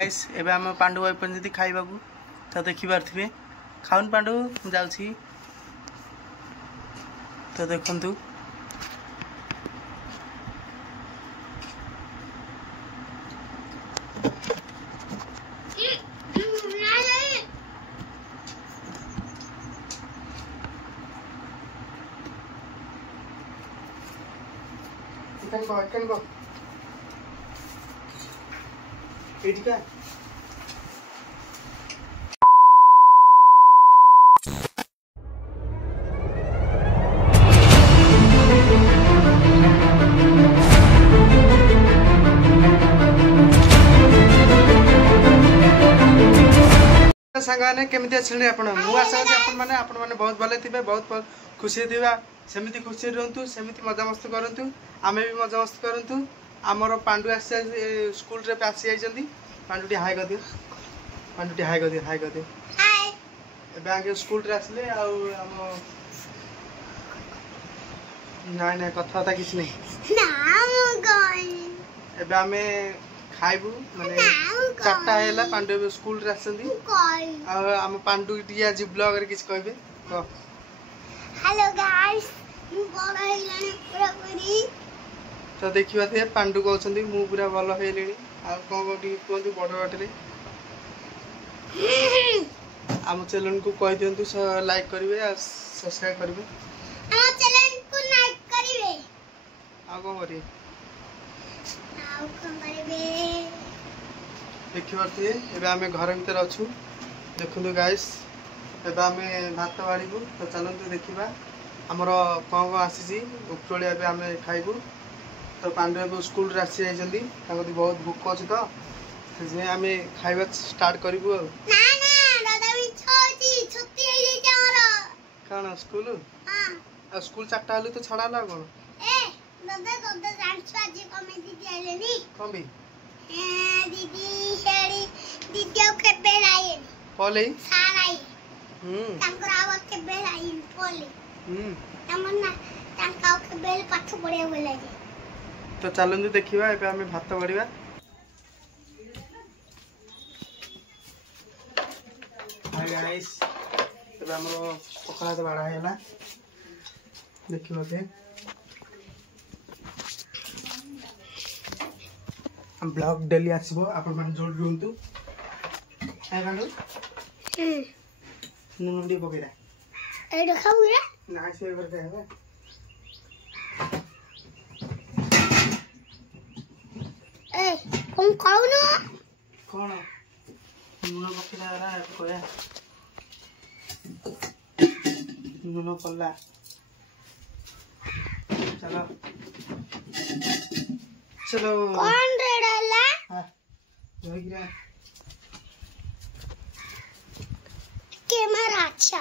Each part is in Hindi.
गाइस एबे हम पांडु भाई जदि खाइबा तो देखि पारथिबे खाउन पांडु जाउछि तो देखंतु Can go. Itka. सांगने केमिति अच्छे आपण मु आशा आपण माने बहुत भले थिबे बहुत खुशी थिबा सेमिति खुशी रहंतु सेमिति मजा मस्ती करंतु आमे भी मजा मस्ती करंतु आमर पांडु आसी स्कूल रे आसी आइछंती पांडुटी हाय कर दियो पांडुटी हाय कर दियो हाय एबे आगे स्कूल रे आसले आ हम नाय नाय कथा था किछ नै ना मु गई एबे आमे खाइबू माने चारटा हैला पांडु स्कूल रे आछंती आ हम पांडु टिया जी ब्लॉग रे किछ कहबे तो हेलो गाइस मु बड़ हैलानी पूरा पूरी तो देखिबा थे पांडु कहउछंती मु पूरा भलो हेलेनी आ कोन कोटी कोंती बड़ बाटरे हम चैनल को कहि दियंतु लाइक करिवे आ सब्सक्राइब करिवे हम चैनल को लाइक करिवे आ को करिवे आ को करिवे देखिबा थे एबे हमें घर भीतर अछु देखुनु गाइस एबे हमें भात बाड़ीबू तो चलंतु देखिबा हमर कोन को आसीसी उपटोली एबे हमें खाइबू तो पांडु स्कूल रे आसी जाइछंती ताकि बहुत भूख अछि तो जे हमें खाइबा स्टार्ट करिबू ना ना दादा भी छोटी छुट्टी आइ जाय हमरा काना स्कूल हां स्कूल चारटा हलु तो छडाला कोन ए दादा दादा जानछु आज कमे दीदी आइलेनी कम भी ए दीदी हेडी दीदी के बेलाइन पले साराई तांकर आवा के बेलाइन पले तमन्ना तांका के बेल पाठ पढिया बोला जे तो चलंतु देखिबा एबे हमें भात बाड़ीबा हाय गाइस एबे हमरो पकड़ा तो बाड़ा हैला देखिबा के हम ब्लॉग डेली आसीबो आपण मान जोड़ रुंतु हाय गांडू नुंडी पकेरा ए देखाबुरा ना से कर दे है ए कौन खाऊ ना कौन नुन पकेरा रा कोया नुन पल्ला चलो चलो कौन रेडला हां जोगिरा कैमरा अच्छा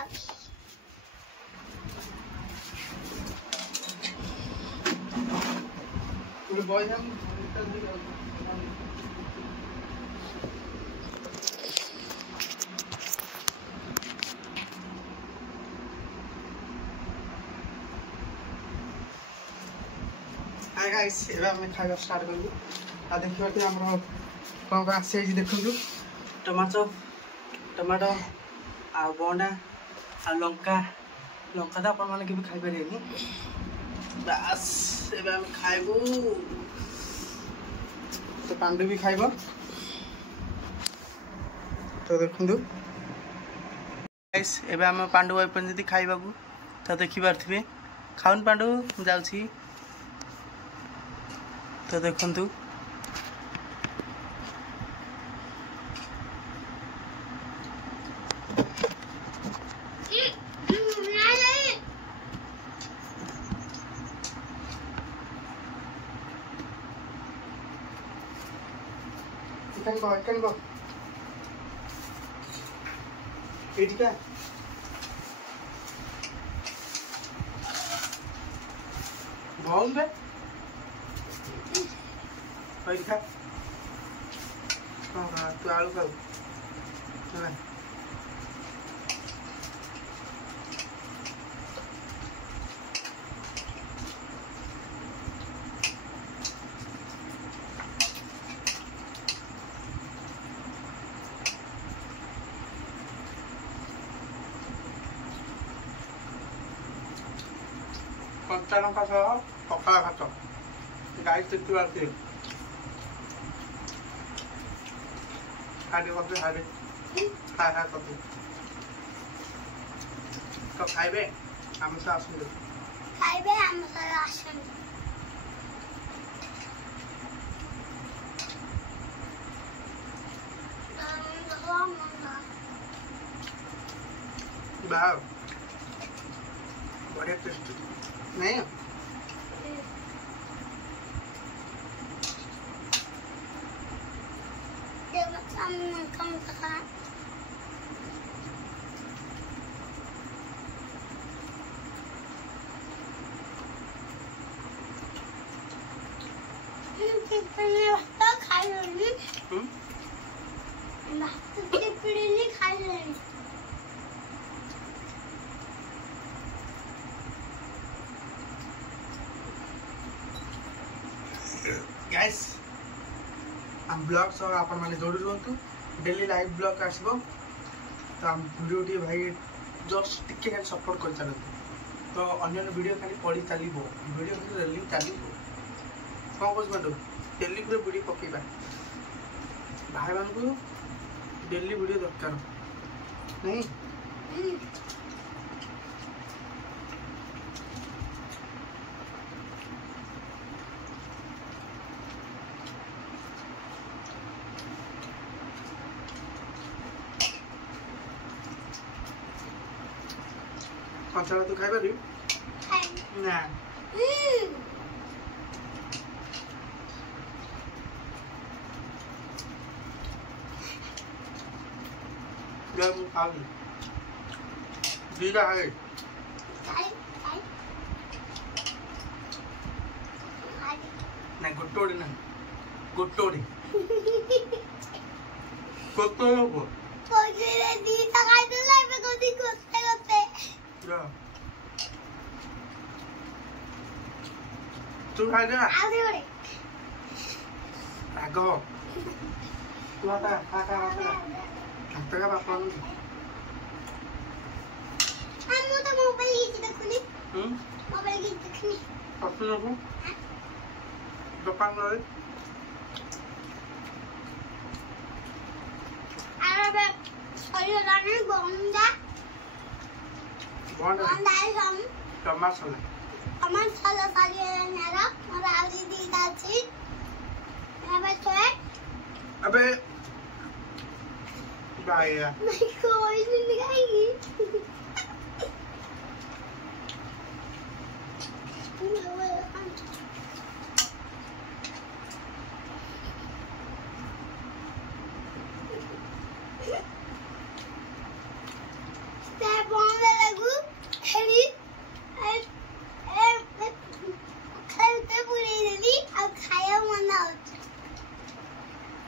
पूरे बॉय हम हाय गाइस एबे हम खाइबा स्टार्ट करबू आ देखिबा कि हमर कोन आसे जी देखंतु टमाटो आ बोंडा आ लंका लंका दा अपन माने के भी खाइ परिएनी बस एबे हम खाइबू तो पांडु भी खाइबो तो देखंतु गाइस एबे हम पांडु भाई जदि खाइबा तो देखि पारथिबे खाउन पांडु जाउछि तो देखंतु can go. Itka. Ball be? Itka. Oh, tu alu kau. Coba. कंचा लंका सह पकड़ा भात गाई देखिए हाड़े करते हाड़े हाय हाय करते तो खाइबे आम से आसंदे खाइबे आम से आसंदे वाह बढ़िया टेस्ट नहीं कम खा गाइस हम ब्लॉग सह आपण माने जोड़ी रहतु डेली लाइव ब्लॉग आसबो तो हम वीडियो टी भाई जस्ट टिके खाली सपोर्ट कर चलतु तो अन्य वीडियो खाली पड़ी चलिबो वीडियो खाली डेली चलिबो कौन कस बंडो डेली पूरा वीडियो पकेबा भाई मान को डेली वीडियो दरकार नहीं कंचा तू खाई पारि ना दीदा है ना गोटोड़ी ना गोटोड़ी गोटोड़ी हो दीदा खाई दे लाइव को दी गोटे गोटे तू खाई दे ना आगे ओरे आगो तू आता खा खा खा आता का बापा नु हम तो मोबाइल की देखुनी मोबाइल की देखनी अपने को दुकान रे अरे सही लाने गोंदा गोंदा हम टमाटर साला साली नारा और आजी दी दाची अबे बाया मैं कोई नहीं खाएगी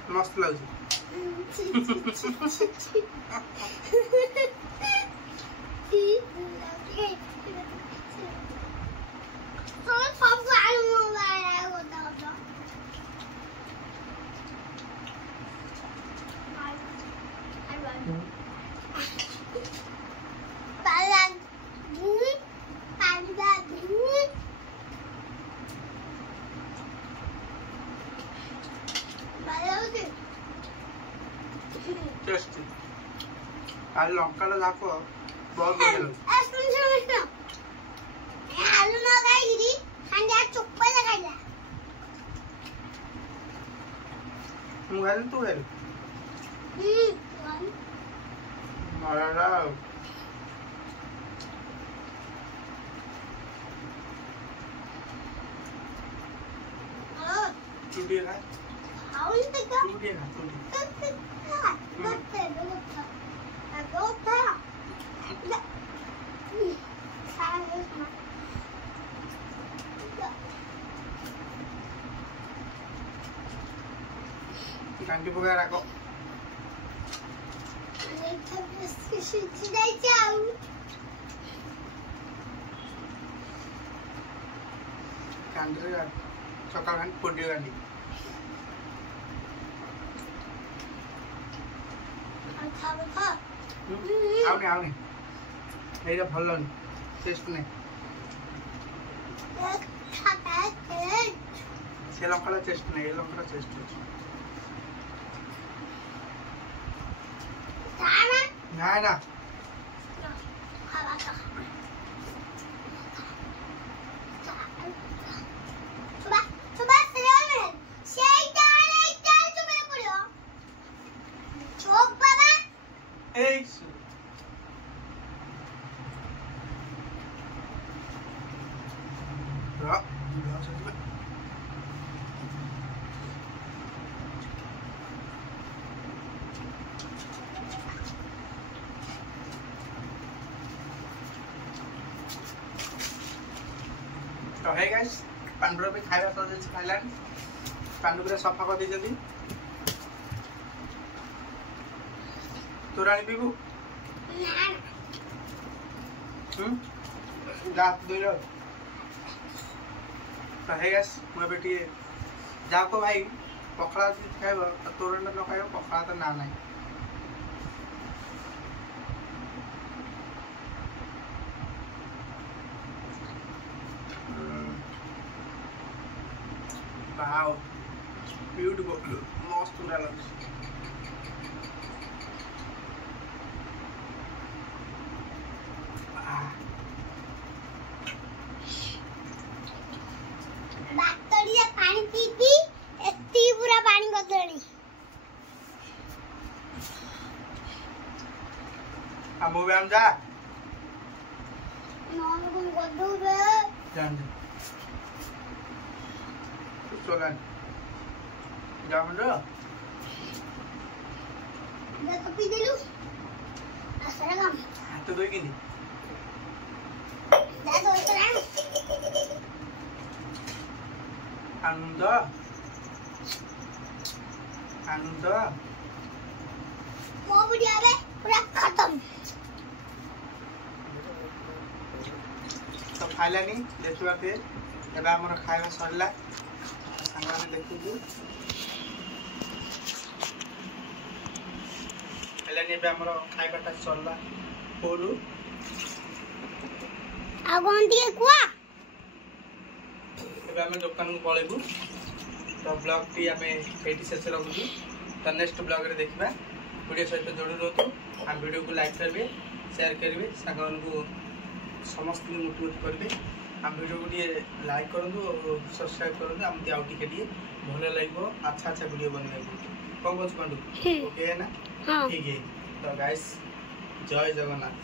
मस्त लगे टेस्टी आज लंका जाको बहुत बढ़िया लगे आलू ना खाई खांडा चुप्पा लगाइला तुम खाई तू खाई मारा चुड़ी खा हाउन तक चुड़ी खा चुड़ी Ganti pagara ko. Ganti kan, sokal kan podi ganti. Aune. Ini dah bhalon, taste nih. से लंका चेस्ट नहीं लंका चेस्ट ना ना तो है गाइस पांडुर भी खाଇବା ତ ଜିନିଷ ଖାଇଲାଣି पांडु पूरा सफा कर देइछथि तोराणी पीबू लात दोइलो तो है गाइस मैं बेटी जाओ को भाई पखड़ा खाइब तोरण न खाइब पखड़ा तो ना नहीं Wow, beautiful, most balance. बातड़िया पानी पीती एत्ती पूरा पानी गदड़ी हम भी हम जा नॉन को गदू रे जान चलन जा मंडो दे तो पी दिलु असरा काम तो दोई किनी दे दो इतना आनंद आनंद मो बुढ़िया बे पूरा खत्म तो खाइलानी देखिबा पे एबा हमर खाइबा सरला सांगाने देखुछु खाइलानी एबा हमर खाइबाटा सरला पोलु आगोंती कुआ एबा हम दुकान को पळेबु तो ब्लॉग टी हमें एटी शेष रखुछु तो नेक्स्ट ब्लॉग रे देखिबा वीडियो सहित जोड़ी रहतु आ वीडियो को लाइक करबे शेयर करबे सांगन को समस्त मोटिवेट करबे हम वीडियो को लाइक करंतु और सब्सक्राइब करंतु हमते आउ टिके भलो लागो अच्छा अच्छा वीडियो बनैबो कौन बच पांडु ओके है ना हां ठीक है तो गाइस जय जगन्नाथ।